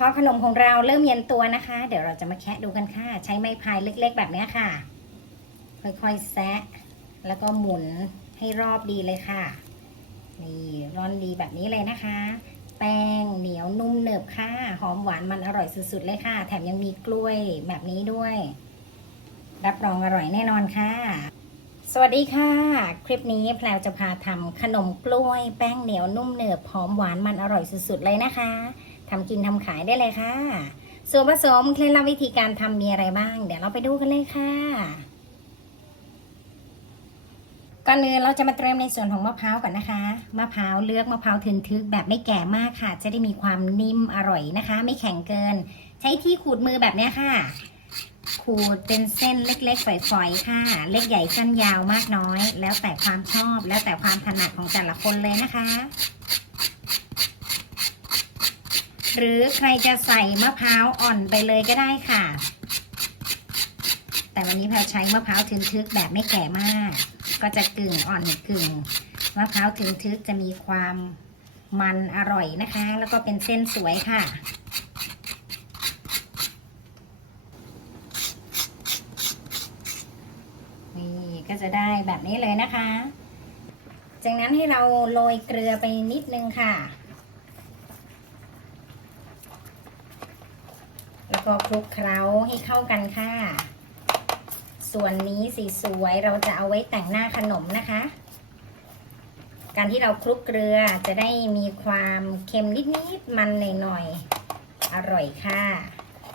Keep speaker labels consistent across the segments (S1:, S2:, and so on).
S1: พอขนมของเราเริ่มเย็นตัวนะคะ เดี๋ยวเราจะมาแคะดูกันค่ะ ใช้ไม้พายเล็กๆแบบนี้ค่ะ ค่อยๆแซะ แล้วก็หมุนให้รอบดีเลยค่ะ นี่ร่อนดีแบบนี้เลยนะคะ แป้งเหนียวนุ่มเนิบค่ะ หอมหวานมันอร่อยสุดๆเลยค่ะ แถมยังมีกล้วยแบบนี้ด้วย รับรองอร่อยแน่นอนค่ะสวัสดีค่ะ คลิปนี้แพลวจะพาทำขนมกล้วย แป้งเหนียวนุ่มเนิบหอมหวานมันอร่อยสุดๆเลยนะคะ ทำกินทำขายได้เลยค่ะ ส่วนผสมเคล็ดลับวิธีการทำมีอะไรบ้าง เดี๋ยวเราไปดูกันเลยค่ะก่อนอื่นเราจะมาเตรียมในส่วนของมะพร้าวก่อนนะคะ มะพร้าวเลือกมะพร้าวทึนทึกแบบไม่แก่มากค่ะ จะได้มีความนิ่มอร่อยนะคะ ไม่แข็งเกิน ใช้ที่ขูดมือแบบนี้ค่ะ ขูดเป็นเส้นเล็กๆฝอยๆ ค่ะ เล็กใหญ่สั้นยาวมากน้อย แล้วแต่ความชอบแล้วแต่ความถนัดของแต่ละคนเลยนะคะ หรือใครจะใส่มะพร้าวอ่อนไปเลยก็ได้ค่ะ แต่วันนี้แพลใช้มะพร้าวทึนทึกแบบไม่แก่มาก ก็จะกึ่งอ่อนกึ่งมะพร้าวทึนทึกจะมีความมันอร่อยนะคะ แล้วก็เป็นเส้นสวยค่ะนี่ก็จะได้แบบนี้เลยนะคะ จากนั้นให้เราโรยเกลือไปนิดนึงค่ะ แล้วก็คลุกเคล้าให้เข้ากันค่ะ ส่วนนี้สีสวยเราจะเอาไว้แต่งหน้าขนมนะคะ การที่เราคลุกเกลือจะได้มีความเค็มนิดๆมันหน่อยๆอร่อยค่ะ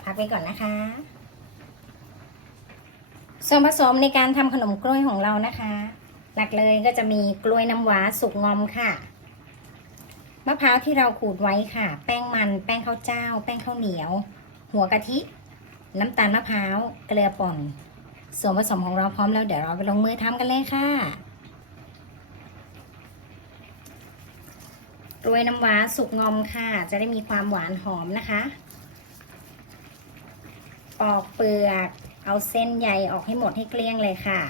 S1: พักไว้ก่อนนะคะส่วนผสมในการทำขนมกล้วยของเรานะคะ หลักเลยก็จะมีกล้วยน้ำว้าสุกงอมค่ะมะพร้าวที่เราขูดไว้ค่ะ แป้งมัน แป้งข้าวเจ้า แป้งข้าวเหนียว หัวกะทิ น้ำตาลมะพร้าว เกลือป่น ส่วนผสมของเราพร้อมแล้วเดี๋ยวเราไปลงมือทำกันเลยค่ะกล้วยน้ำว้าสุกงอมค่ะ จะได้มีความหวานหอมนะคะ ปอกเปลือก เอาเส้นใยออกให้หมดให้เกลี้ยงเลยค่ะ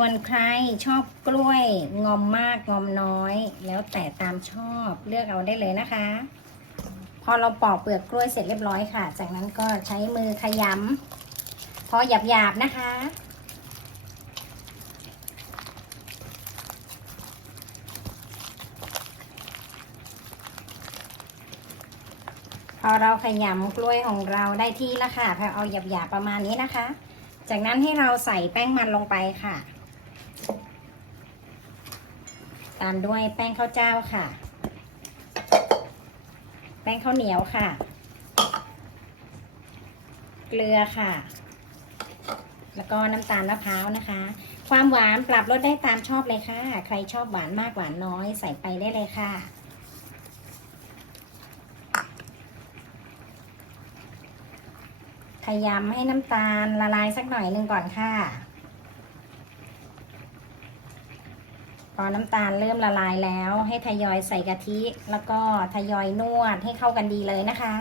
S1: ส่วนใครชอบกล้วยงอมมากงอมน้อย แล้วแต่ตามชอบเลือกเอาได้เลยนะคะ พอเราปอกเปลือกกล้วยเสร็จเรียบร้อยค่ะ จากนั้นก็ใช้มือขยำพอหยาบๆนะคะพอเราขยำกล้วยของเราได้ที่แล้วค่ะพอเอาหยาบๆประมาณนี้นะคะ จากนั้นให้เราใส่แป้งมันลงไปค่ะ ตามด้วยแป้งข้าวเจ้าค่ะ แป้งข้าวเหนียวค่ะ เกลือค่ะ แล้วก็น้ำตาลมะพร้าวนะคะ ความหวานปรับลดได้ตามชอบเลยค่ะ ใครชอบหวานมากหวานน้อยใส่ไปได้เลยค่ะขยำให้น้ำตาลละลายสักหน่อยหนึ่งก่อนค่ะ พอน้ำตาลเริ่มละลายแล้ว ให้ทยอยใส่กะทิ แล้วก็ทยอยนวดให้เข้ากันดีเลยนะคะ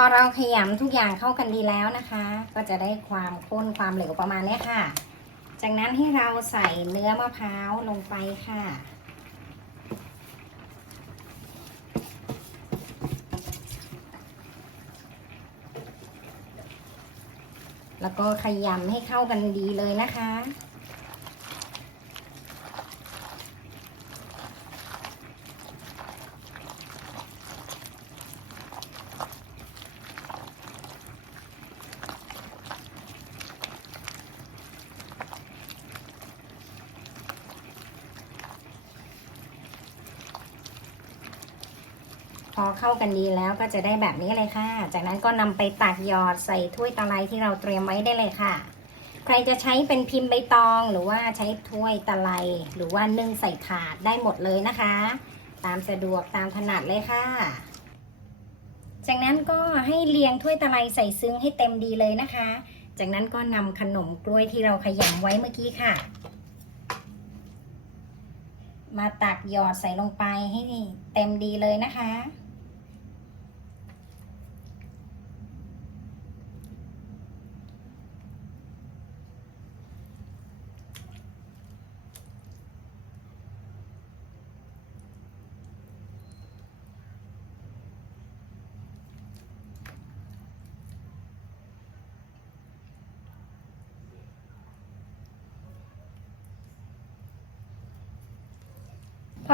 S1: อเราขยำทุกอย่างเข้ากันดีแล้วนะคะ ก็จะได้ความข้นความเหลวประมาณนี้ค่ะ จากนั้นให้เราใส่เนื้อมะพร้าวลงไปค่ะแล้วก็ขยำให้เข้ากันดีเลยนะคะ อเข้ากันดีแล้วก็จะได้แบบนี้เลยค่ะ จากนั้นก็นำไปตักหยอดใส่ถ้วยตะไลที่เราเตรียมไว้ได้เลยค่ะ ใครจะใช้เป็นพิมพ์ใบตอง หรือว่าใช้ถ้วยตะไลหรือว่านึ่งใส่ถาดได้หมดเลยนะคะ ตามสะดวกตามถนัดเลยค่ะ จากนั้นก็ให้เรียงถ้วยตะไลใส่ซึ้งให้เต็มดีเลยนะคะ จากนั้นก็นำขนมกล้วยที่เราขยำไว้เมื่อกี้ค่ะ มาตักหยอดใส่ลงไปให้เต็มดีเลยนะคะ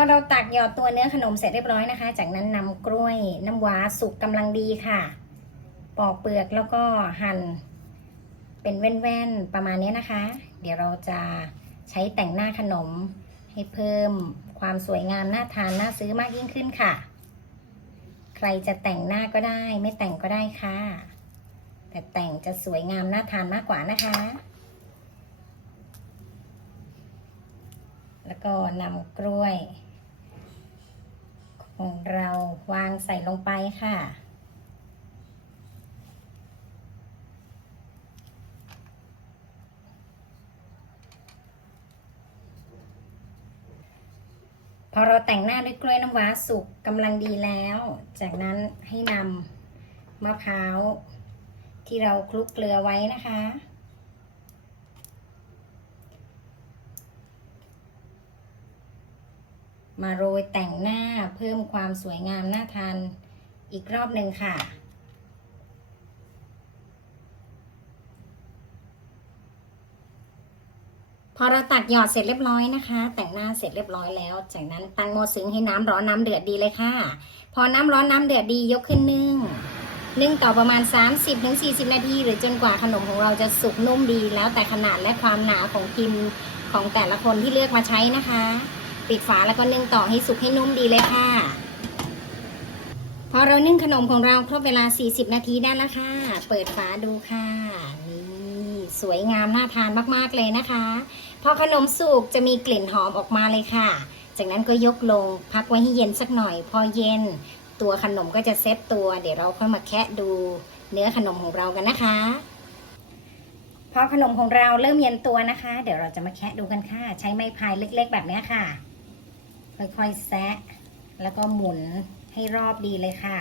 S1: เราตักหยอดตัวเนื้อขนมเสร็จเรียบร้อยนะคะ จากนั้นนำกล้วยน้ำว้าสุกกำลังดีค่ะ ปอกเปลือกแล้วก็หั่นเป็นแว่นๆประมาณนี้นะคะ เดี๋ยวเราจะใช้แต่งหน้าขนมให้เพิ่มความสวยงามน่าทานน่าซื้อมากยิ่งขึ้นค่ะ ใครจะแต่งหน้าก็ได้ ไม่แต่งก็ได้ค่ะ แต่แต่งจะสวยงามน่าทานมากกว่านะคะ แล้วก็นำกล้วย ของเราวางใส่ลงไปค่ะ พอเราแต่งหน้าด้วยกล้วยน้ำว้าสุกกำลังดีแล้ว จากนั้นให้นำมะพร้าวที่เราคลุกเกลือไว้นะคะ มาโรยแต่งหน้าเพิ่มความสวยงามน่าทานอีกรอบหนึ่งค่ะ พอเราตักหยอดเสร็จเรียบร้อยนะคะ แต่งหน้าเสร็จเรียบร้อยแล้ว จากนั้นตั้งหม้อซึ้งให้น้ำร้อนน้ำเดือดดีเลยค่ะ พอน้ำร้อนน้ำเดือดดียกขึ้นนึ่งนึ่งต่อประมาณ 30-40 นาที หรือจนกว่าขนมของเราจะสุกนุ่มดี แล้วแต่ขนาดและความหนาของพิมพ์ของแต่ละคนที่เลือกมาใช้นะคะ ปิดฝาแล้วก็นึ่งต่อให้สุกให้นุ่มดีเลยค่ะ พอเรานึ่งขนมของเราครบเวลา 40 นาทีได้แล้วค่ะ เปิดฝาดูค่ะนี่สวยงามน่าทานมากๆเลยนะคะ พอขนมสุกจะมีกลิ่นหอมออกมาเลยค่ะ จากนั้นก็ยกลงพักไว้ให้เย็นสักหน่อย พอเย็น ตัวขนมก็จะเซ็ตตัว เดี๋ยวเราค่อยมาแคะดูเนื้อขนมของเรากันนะคะพอขนมของเราเริ่มเย็นตัวนะคะ เดี๋ยวเราจะมาแคะดูกันค่ะ ใช้ไม้พายเล็ก ๆ แบบนี้ค่ะ ค่อยๆแซะ แล้วก็หมุนให้รอบดีเลยค่ะ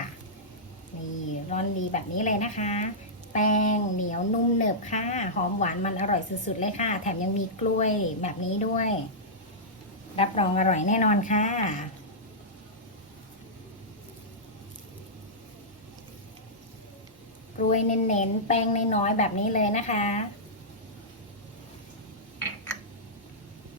S1: นี่ร่อนดีแบบนี้เลยนะคะ แป้งเหนียวนุ่มเนิบค่ะ หอมหวานมันอร่อยสุดๆเลยค่ะ แถมยังมีกล้วยแบบนี้ด้วย รับรองอร่อยแน่นอนค่ะกล้วยเน้นๆ แป้งน้อยๆ แบบนี้เลยนะคะ